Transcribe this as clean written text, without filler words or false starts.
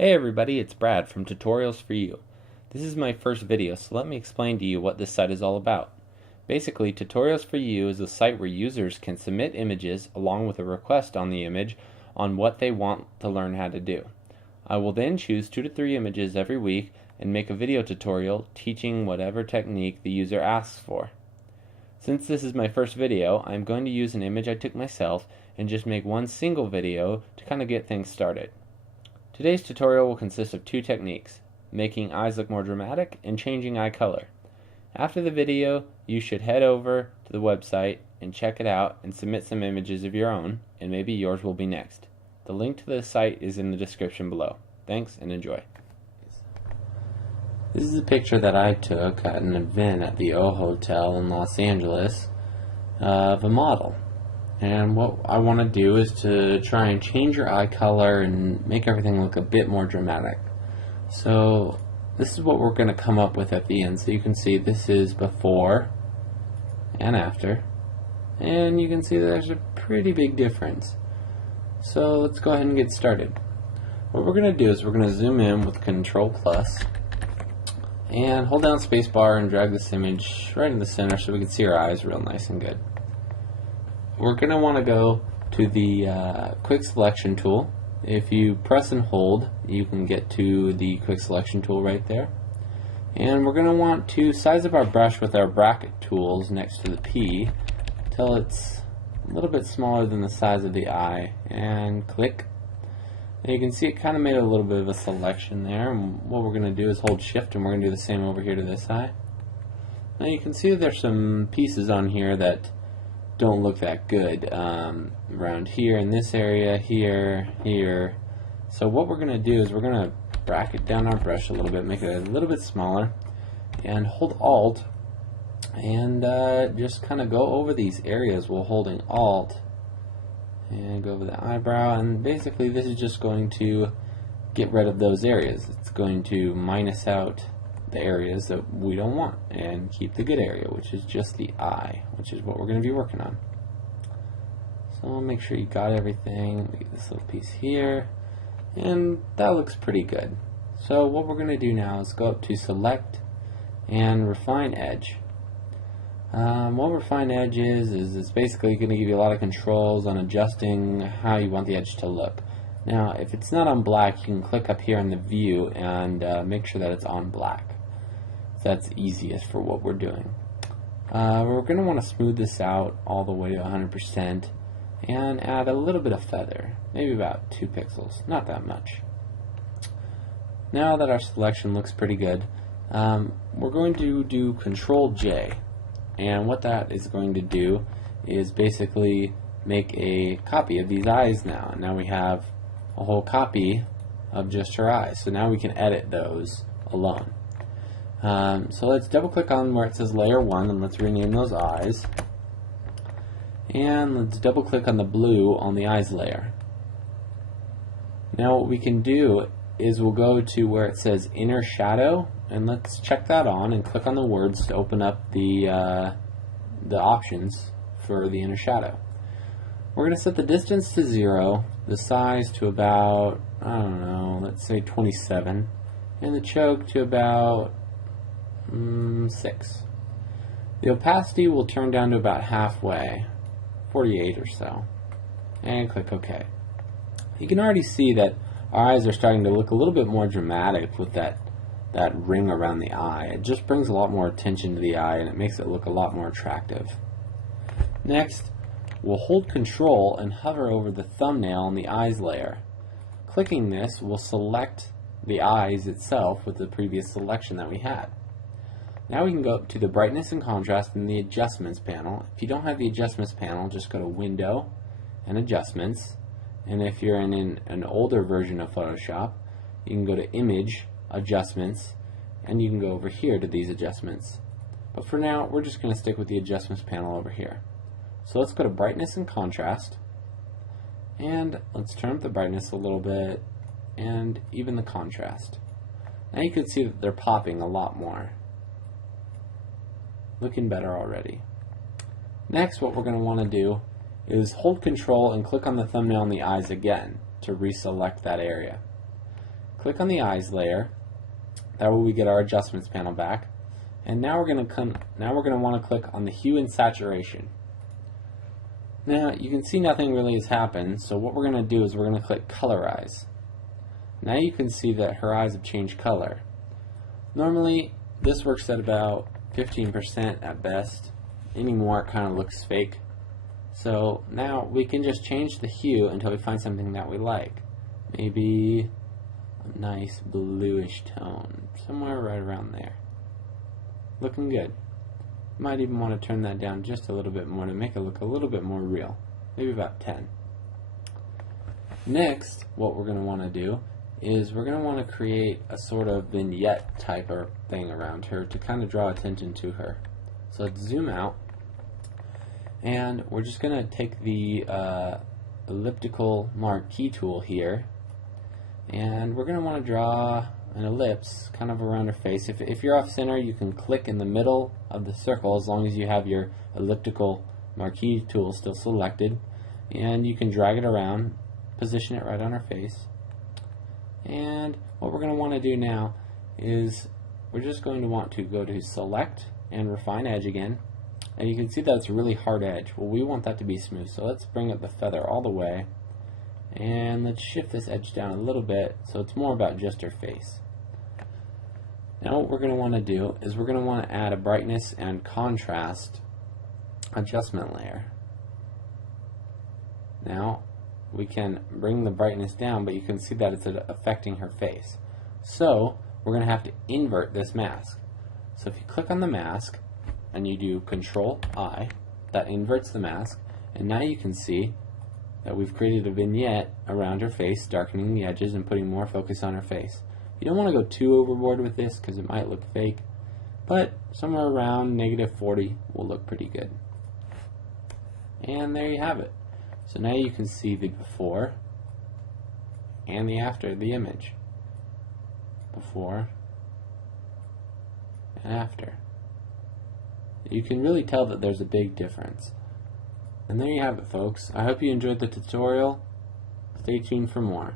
Hey everybody, it's Brad from Tutorials4You. This is my first video, so let me explain to you what this site is all about. Basically, Tutorials4You is a site where users can submit images along with a request on the image on what they want to learn how to do. I will then choose 2 to 3 images every week and make a video tutorial teaching whatever technique the user asks for. Since this is my first video, I'm going to use an image I took myself and just make one single video to kind of get things started. Today's tutorial will consist of 2 techniques, making eyes look more dramatic and changing eye color. After the video, you should head over to the website and check it out and submit some images of your own, and maybe yours will be next. The link to the site is in the description below. Thanks and enjoy. This is a picture that I took at an event at the O Hotel in Los Angeles of a model. And what I want to do is to try and change your eye color and make everything look a bit more dramatic. So this is what we're going to come up with at the end. So you can see this is before and after. And you can see that there's a pretty big difference. So let's go ahead and get started. What we're going to do is we're going to zoom in with Crtl+, and hold down spacebar and drag this image right in the center so we can see our eyes real nice and good. We're going to want to go to the quick selection tool. If you press and hold, you can get to the quick selection tool right there. And we're going to want to size up our brush with our bracket tools next to the P till it's a little bit smaller than the size of the eye, and click. And you can see it kind of made a little bit of a selection there. And what we're going to do is hold shift, and we're going to do the same over here to this eye. Now you can see that there's some pieces on here that don't look that good around here in this area, here. So what we're going to do is we're going to bracket down our brush a little bit, make it a little bit smaller, and hold Alt and just kind of go over these areas while holding Alt and go over the eyebrow. And basically this is just going to get rid of those areas. It's going to minus out the areas that we don't want and keep the good area, which is just the eye, which is what we're going to be working on. So make sure you got everything. We get this little piece here, and that looks pretty good. So what we're going to do now is go up to Select and Refine Edge. What Refine Edge is it's basically going to give you a lot of controls on adjusting how you want the edge to look. Now if it's not on black, you can click up here in the view and make sure that it's on black. That's easiest for what we're doing. We're going to want to smooth this out all the way to 100% and add a little bit of feather, maybe about 2 pixels, not that much. Now that our selection looks pretty good, we're going to do Ctrl+J, and what that is going to do is basically make a copy of these eyes now. Now we have a whole copy of just her eyes, so now we can edit those alone. So let's double click on where it says layer 1 and let's rename those eyes, and let's double click on the blue on the eyes layer. Now what we can do is we'll go to where it says inner shadow, and let's check that on and click on the words to open up the options for the inner shadow. We're going to set the distance to 0, the size to about, I don't know, let's say 27, and the choke to about 6. The opacity will turn down to about halfway, 48 or so, and click OK. You can already see that our eyes are starting to look a little bit more dramatic with that ring around the eye. It just brings a lot more attention to the eye and it makes it look a lot more attractive. Next, we'll hold Control and hover over the thumbnail on the eyes layer. Clicking this will select the eyes itself with the previous selection that we had. Now we can go to the brightness and contrast in the adjustments panel. If you don't have the adjustments panel, just go to Window and Adjustments. And if you're in an older version of Photoshop, you can go to Image, Adjustments, and you can go over here to these adjustments. But for now, we're just going to stick with the adjustments panel over here. So let's go to brightness and contrast, and let's turn up the brightness a little bit and even the contrast. Now you can see that they're popping a lot more. Looking better already. Next, what we're going to want to do is hold Control and click on the thumbnail on the eyes again to reselect that area. Click on the eyes layer. That way we get our adjustments panel back. And now we're going to want to click on the hue and saturation. Now you can see nothing really has happened, so what we're going to do is we're going to click colorize. Now you can see that her eyes have changed color. Normally this works at about 15% at best. Any more it kind of looks fake. So now we can just change the hue until we find something that we like. Maybe a nice bluish tone, somewhere right around there. Looking good. Might even want to turn that down just a little bit more to make it look a little bit more real. Maybe about 10. Next, what we're going to want to do is we're going to want to create a sort of vignette type of thing around her to kind of draw attention to her. So let's zoom out, and we're just going to take the elliptical marque tool here, and we're going to want to draw an ellipse kind of around her face. If you're off center, you can click in the middle of the circle as long as you have your elliptical marque tool still selected, and you can drag it around, position it right on her face. And what we're going to want to do now is we're just going to want to go to select and refine edge again, and you can see that it's a really hard edge. Well, we want that to be smooth, so let's bring up the feather all the way, and let's shift this edge down a little bit so it's more about just her face. Now what we're going to want to do is we're going to want to add a brightness and contrast adjustment layer. Now we can bring the brightness down, but you can see that it's affecting her face. So we're going to have to invert this mask. So if you click on the mask and you do Crtl+i, that inverts the mask, and now you can see that we've created a vignette around her face, darkening the edges and putting more focus on her face. You don't want to go too overboard with this because it might look fake, but somewhere around -40 will look pretty good. And there you have it. So now you can see the before and the after the image. Before and after. You can really tell that there's a big difference. And there you have it, folks. I hope you enjoyed the tutorial. Stay tuned for more.